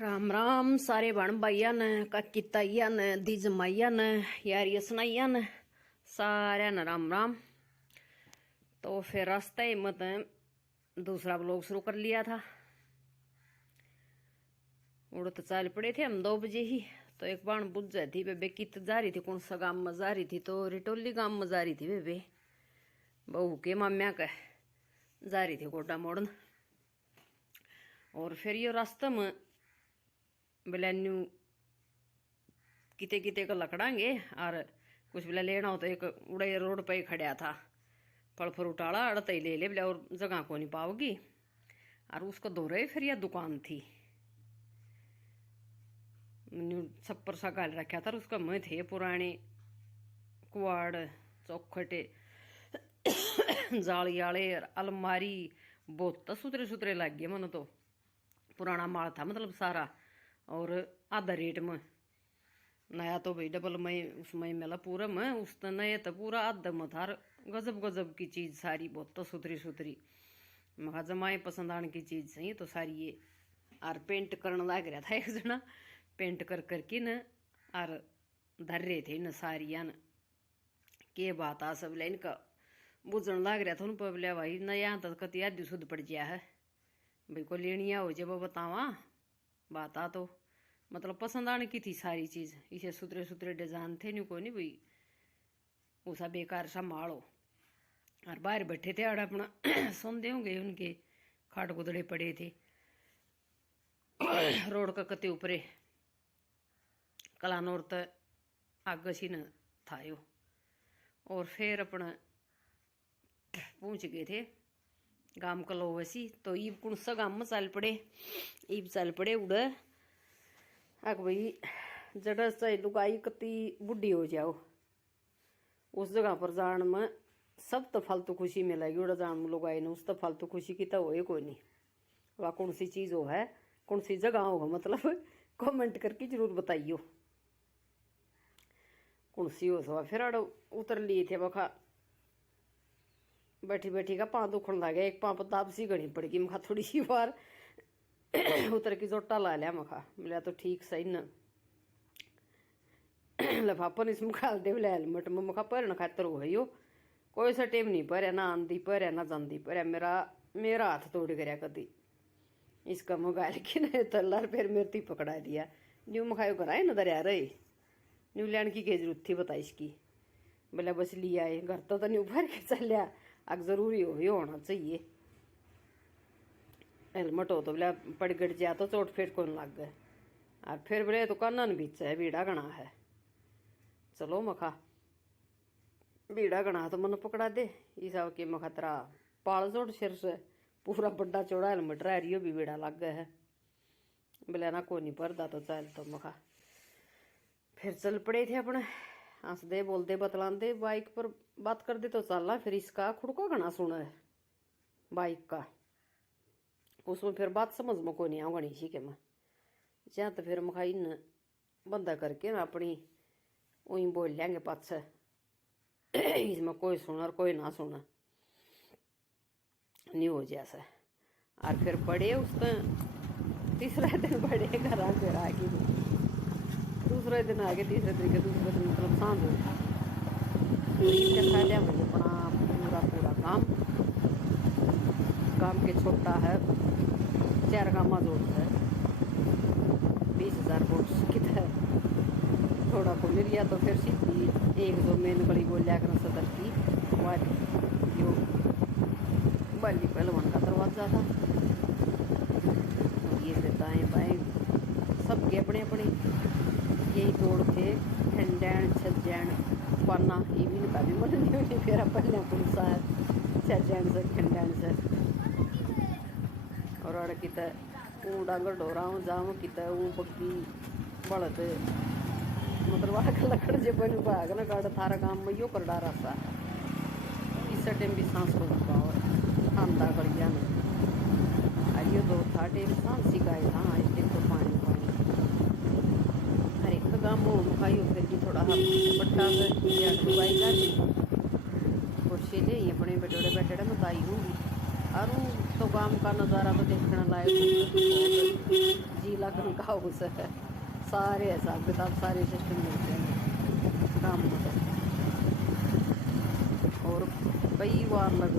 राम राम सारे बण भाइया ने काकी ताइया ने दी जमाइया ने यारिया सुनाइया ने सारे ने राम राम। तो फिर रास्ते ही मत दूसरा ब्लॉग शुरू कर लिया था। उड़ तो चल पड़े थे हम 2 बजे ही। तो एक बाण बुझ जाती थी बेबे कित जा रही थी, कौन सा गांव में जा रही थी, तो रिटोली गांव में जा रही थी बेबे, बहू के माम्या का जा रही थी गोडा मोड़न। और फिर ये रास्ते में बिलान्यू किते किते को लकड़ांगे और कुछ बिला लेना हो तो एक उड़े रोड पे ही खड़ा था फल फ्रूट वाला, अड़ते ही ले ले बिला और जगह को नहीं पाओगी। और उसको दौरे फिर यह दुकान थी, छप्पर सा गाल रखा था, उसका मुँह थे पुराने कुआड़ चौखटे जाली आले अलमारी बहुत सुथरे सुथरे लग गए। मन तो पुराना माल था मतलब सारा, और आधा रेट में नया तो भाई डबल में उसमें मिला पूरा में, उस नए तो पूरा आधा में था। गजब गजब की चीज सारी बहुत तो सुथरी सुथरी, मखा जमाए पसंद आने की चीज सही तो सारी ये। और पेंट करने लग रहा था एक जना, पेंट कर करके न और धर रहे थे न सारिया न के बात आ सब लाइन का बुझन लग रहा था उन पर। बोले भाई न यहाँ तक कति आदि शुद्ध पड़ गया है भाई को लेनिया हो जब बतावा बात आ। तो मतलब पसंद आने की थी सारी चीज, इसे सुथरे सुथरे डिजाइन थे नहीं कोई नहीं भाई उसा बेकार सा माल हो। और बाहर बैठे थे और अपना सौंदे होंगे उनके खाट गुदड़े पड़े थे रोड का कते ऊपरे कलानौर तो आग सी न था यो। और फिर अपना पहुंच गए थे गांव कलो वैसी। तो ईब कौन सा गांव में चल पड़े, ईब चल पड़े उड़ आग भाई जड़ से लुगाई कति बुढ़ी हो जाओ उस जगह पर जान में सब तो फालतू खुशी मिलेगी। उड़ा जान में लुगाई ने उस तो फालतू खुशी की तो हो कोई नहीं। वह कौन सी चीज हो है, कौन सी जगह होगा मतलब कमेंट करके जरूर बताइयो कौन सी हो। तो फिर अड़ उतर लिए थे बखा, बैठी बैठी का पाँव दुखन लगे, एक पाँव पर दाब सी घनी पड़ेगी। मखा थोड़ी सी बार उतर की जोटा ला लिया, मखा मिला तो ठीक सही न लफाफा इसमें खाल दे बोले हेलमेट में। मखा पर खातर हो यो कोई सा टेम नहीं पर ना आंधी पर ना जांदी पर, मेरा हाथ तोड़ गया कदी इसका मोबाइल की न तल्ला फिर मेरे ती पकड़ा दिया। न्यू मखायो कराए न दरिया रही न्यू लैंड की जरूरत थी बता इसकी। बोले बस लिया है घर तो नहीं उभर के चलिया अग जरूरी हो ये होना चाहिए। हेलमेट हो तो बोले पड़ गट जा तो चोट फेट कौन लग गए। और फिर बोले तो कानन बीच है बीड़ा गणा है, चलो मखा बीड़ा गणा तो मन पकड़ा दे इस के मखा तेरा पाल जोड़ सिर से पूरा बड़ा चौड़ा हेलमेट रह रही हो भी बीड़ा लग गया है। बोले ना कोई नहीं परदा तो चल। तो मखा फिर चल पड़े थे अपने हंसदे बोलते बतलाते, बाइक पर बात कर दे तो चलना। फिर इसका खुड़का गाना सुना है बाइक का, उसमें फिर बात समझ में कोई नहीं आओ इसी के मैं जहाँ। तो फिर मखा इन बंदा करके ना अपनी वही बोल लेंगे पाछ इसमें कोई सुना और कोई ना सुना नहीं हो जैसा। और फिर पढ़े उस तीसरा दिन पढ़े घर आ फिर आगे दूसरे दिन आगे तीसरे दिन के दूसरे दिन मतलब सांझ हो खा लिया मुझे अपना पूरा पूरा काम के छोटा है 4 गामा जोड़ है 20,000 वोट कित है थोड़ा को मिल गया। तो फिर सीधी 1-2 मेन गली बोल लिया कर सदर की वाली जो बाली पहलवान का दरवाजा था। और ये से दाएँ बाएँ सबके अपने अपने यही दौड़ थे खंडैन छजैन पाना इवन का भी मन नहीं होती फिर पहले पुलिस छजैन से खंडैन से। और अड़ कित डांगर डोरा जाऊँ कित बग्गी बढ़त मतलब आग लकड़ जे बन भाग न काट थारा काम में यो कर डारा सा इस टाइम भी सांस को और ठंडा कर गया न अरे 2 था टेम सांस सिखाए था इस टाइम तो पानी पानी हर एक काम खाई फिर भी थोड़ा बट्टा डुबाई जाती कोशिश ले अपने बेटोड़े बैठे बताई होंगी। और तो काम का नज़ारा तो देखने लायक 25 लाख का हाउस है, सारे हिसाब किताब सारे सिस्टम मिलते हैं काम में। और कई बार लग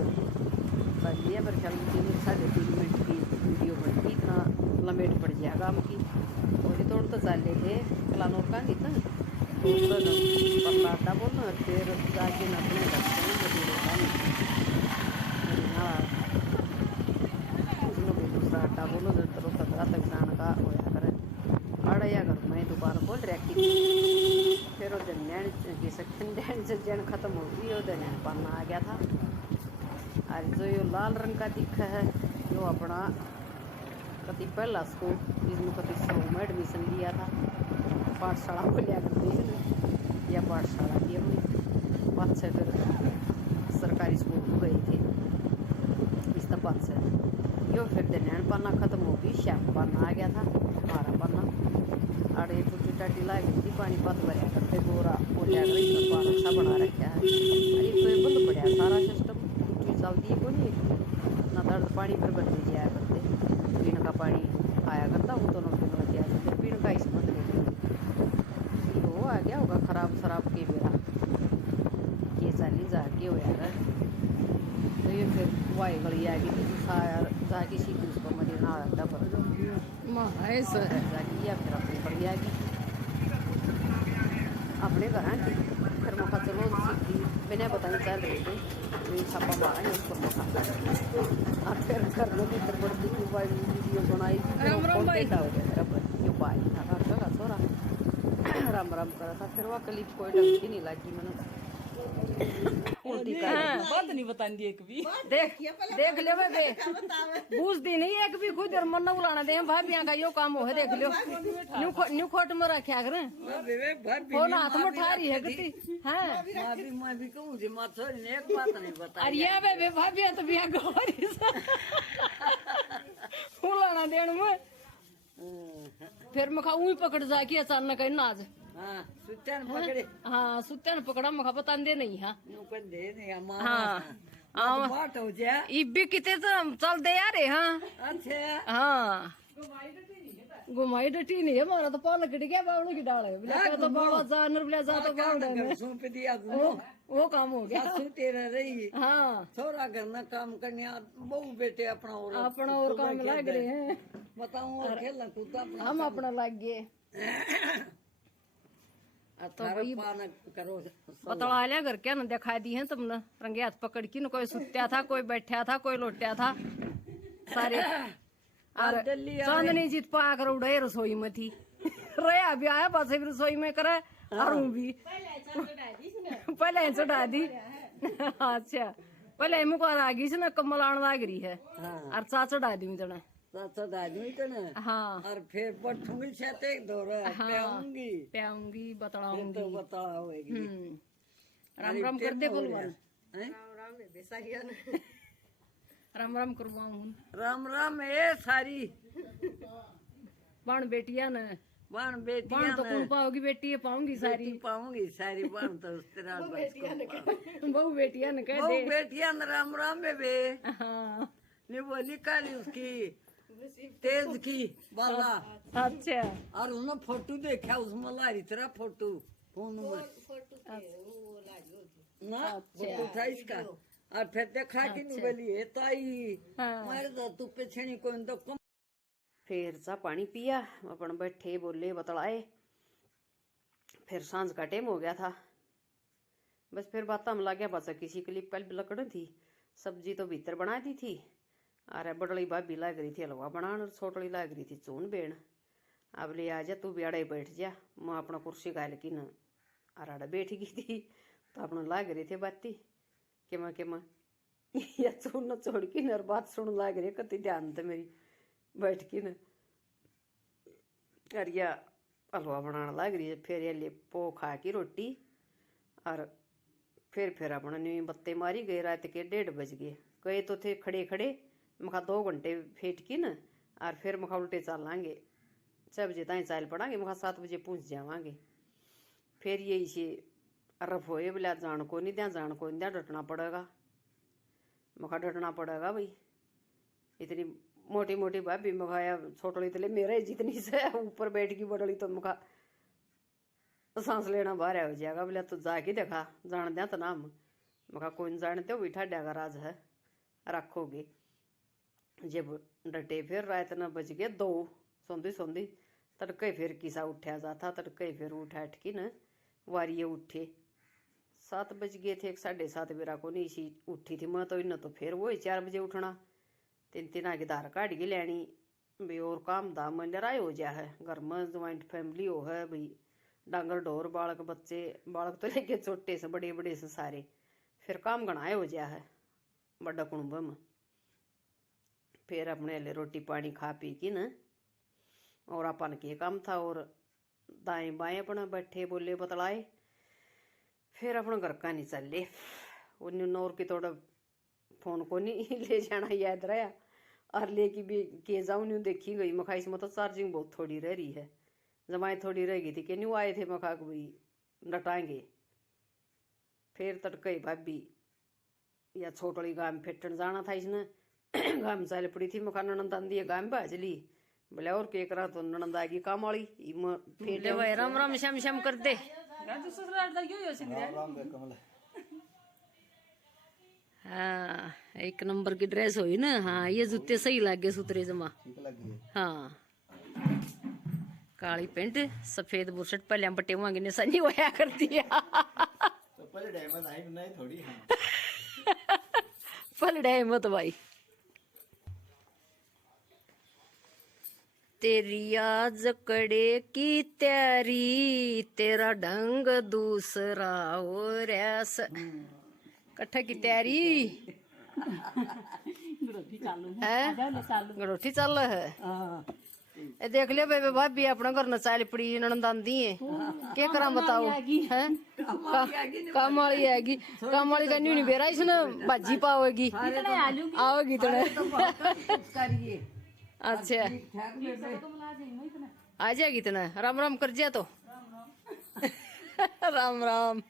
चलिए मेरे ख्याल में 3-3.5 मिनट की वीडियो बनती, इतना लंबेट पड़ जाएगा हम की। और ये तोड़ तो चले थे प्लानोर का नहीं था पता बोलना, फिर जाके न अपने दूसरा आटा बोलो तो 17 तक जाने का होया करे अड़ या घर में दुकान खोल रखी। फिर वो दिन की सेक्शन डैन से जन खत्म हो गई, वो दिन पाना आ गया था। और जो ये लाल रंग का दिखा है जो अपना कति पहला स्कूल जिसमें कति 100 में एडमिशन लिया था, पाठशाला को लिया करते या पाठशाला की अपनी 5 से फिर सरकारी स्कूल को गई थी इस तरह 5 से यो। फिर दिन पन्ना खत्म हो गई, श्याम पन्ना आ गया था हमारा पन्ना। अरे टूटी टाटी ला गई थी, पानी पत भरया करते गोरा बोलिया कर इसमें पानी सा बना रखा है। अरे तो ये बंद पड़ा सारा सिस्टम, टूटी चलती है को नहीं ना दर्द पानी पर बन नहीं जाया करते, पीने का पानी आया करता हूँ दोनों दिन लग गया फिर पीने का इस मत ले वो आ गया होगा खराब शराब के बेरा ये चाली जाके हो यार। तो ये फिर वाई गली आ गई थी सार जाके सीधी उसको मदीना आता पर सर जाके या फिर अपनी पड़ी आ गई अपने घर की। फिर मौका चलो सीधी बिना बताई चल रही थी छापा मारा उसको मौका। और फिर घर में भीतर बड़ी वीडियो बनाई पाई था छोरा राम राम करा था। फिर वह क्लिप कोई ढंग की नहीं लगी मैंने उल्टी बात नहीं बतानी एक भी देख देख ले बे बूझती नहीं एक भी खुद और मन बुलाना दे भाभी का यो काम हो है देख लो न्यू खोट में रखा कर फोन हाथ में उठा रही है कितनी हैं मैं भी कहूँ जी माँ छोरी ने एक बात नहीं बताई। अरे ये बे भाभी तो बिया गोरी बुलाना देन में फिर मैं खाऊं पकड़ जाके अचानक है नाज सुत्यान पकड़े हाँ सुत्यान पकड़ा मखा पता दे नहीं हाँ दे नहीं हाँ बात हो जाए इब्बी कितने तो चल दे यार हाँ अच्छा हाँ घुमाई डटी नहीं है हमारा तो पाल कट गया बावड़ों की डाल है तो बाबा जानवर बिला जा तो बावड़ा सौंप दिया वो काम हो गया तेरा रही हाँ थोड़ा करना काम करने बहु बेटे अपना और काम लग रहे हैं बताऊं और खेलना कूदा अपना हम अपना लग गए तो भाई करो बतला लिया घर क्या न दिखा दी है तुमने रंगे हाथ पकड़ की न कोई सुत्या था कोई बैठा था कोई लोटिया था सारे चांदनी जीत पा कर उड़े रसोई में थी रया भी आया पास भी रसोई में करे और भी पहले चढ़ा दी अच्छा पहले मुकार आ गई न कमल आने लग रही है और चा चढ़ा दी मुझे हाँ और फिर पठूंगी छते प्याऊंगी बतलाऊंगी तो बताओगी राम राम कर दे बोलवान राम राम करवाऊं राम राम ए सारी बाण बेटिया न बाण बेटिया बाण तो कौन पाओगी बेटी पाऊंगी सारी पाऊंगी सारी बाण तो तेरा बहु बेटिया न कह दे बेटिया न राम राम बेबे हाँ ने बोली काली उसकी तेज की बाला अच्छा और उन्होंने फोटो देखा उसमें लारी तेरा फोटो फोन में ना फोटो था इसका और फिर देखा कि नहीं बोली ताई मारे तो तू पिछड़ी कोई तो कम। फिर सा पानी पिया अपन बैठे बोले बतलाए। फिर सांझ का टाइम हो गया था बस फिर बात हम लग गया बस किसी के लिए पल लकड़ थी सब्जी तो भीतर बना दी थी। अरे बड़ली भाभी लाग रही थी हलवा बनाने छोटली लाग रही थी चून बेन। अब ले आ जा तू भी आड़े बैठ जा मैं अपना कुर्सी गाल की न आड़े बैठ गई थी तो अपना लाग रही थे बाती कि मैं या चून न छोड़ की न बात सुन लाग रही कति ध्यान थे मेरी बैठ की न अरिया हलवा बनाने लग रही है। फिर ये ले पो खा की रोटी और फिर अपना न्यू बत्ते मारी गए रात के 1:30 बज गए तो थे खड़े खड़े मखा 2 घंटे फेट की न और फिर मखा उल्टे चलांगे 6 बजे ताई चाल पड़ांगे मखा 7 बजे पहुंच जावांगे। फिर यही से रफ होए बोला जान को नहीं जान को नहीं डटना पड़ेगा मखा डटना पड़ेगा भाई इतनी मोटी मोटी भाभी मखाया छोटली तले मेरे जितनी से ऊपर बैठ की बड़ली तो मखा सांस लेना बाहर हो जाएगा। बोले तो जाके देखा जान दिया तो नाम मखा कोई जानते हो बैठा डागा राज है रखोगे। जब डटे फिर रात न बज गए 2 सोंदी सोंदी तड़के फिर किसा उठा जाता तड़के फिर उठा अटकी न वारिये उठे 7 बज गए थे 7:30 बेरा को नहीं इसी उठी थी मैं तो इन तो फिर वही 4 बजे उठना 3 आगे धार काट के लैनी भाई और काम धाम मंडराए हो जा है। घर में ज्वाइंट फैमिली हो है भाई डांगर ढोर बालक बच्चे बालक तो लेके छोटे से बड़े बड़े से सारे फिर काम गणाए हो जा है बड़ा कुंभ में। फिर अपने ले रोटी पानी खा पी की न और अपन के काम था और दाएं बाएं अपना बैठे बोले बतलाए। फिर अपना घर का नहीं चले उन और की थोड़ा फोन को नहीं ले जाना याद रहा और लेके भी के जाऊं न्यू देखी गई मखा इसमें तो चार्जिंग बहुत थोड़ी रह रही है। जमाई थोड़ी रह गई थी कि न्यू आए थे मखा को भाई डटाएंगे। फिर तड़के भाभी या छोटड़ी गांव में फेटन जाना था इसने गांव में चल पड़ी थी मखा ननंद आंदी है गांव में भाजली बोले और के करा तो ननंद आएगी काम वाली फेटे भाई राम राम श्याम श्याम कर दे। हाँ 1 नंबर की ड्रेस हुई ना। हाँ ये जूते सही लगे सुतरे जमा। हाँ काली पेंट सफेद बुरशट पहले बटे वहां की निशानी होया करती है तो पहले डायमंड आई नहीं थोड़ी है पहले डायमंड भाई तेरी आज कड़े की तैयारी तेरा ढंग दूसरा हो रैस कट्ठा की तैयारी है गड़ोठी चल है। ए देख लियो बेबे भाभी अपना घर न चाल पड़ी ननंद आंदी है क्या करा बताओ है काम वाली आएगी काम वाली का न्यू नहीं बेरा इसने भाजी पाओगी आओगी तो अच्छा आ जाएगी इतना राम राम कर जिया तो राम राम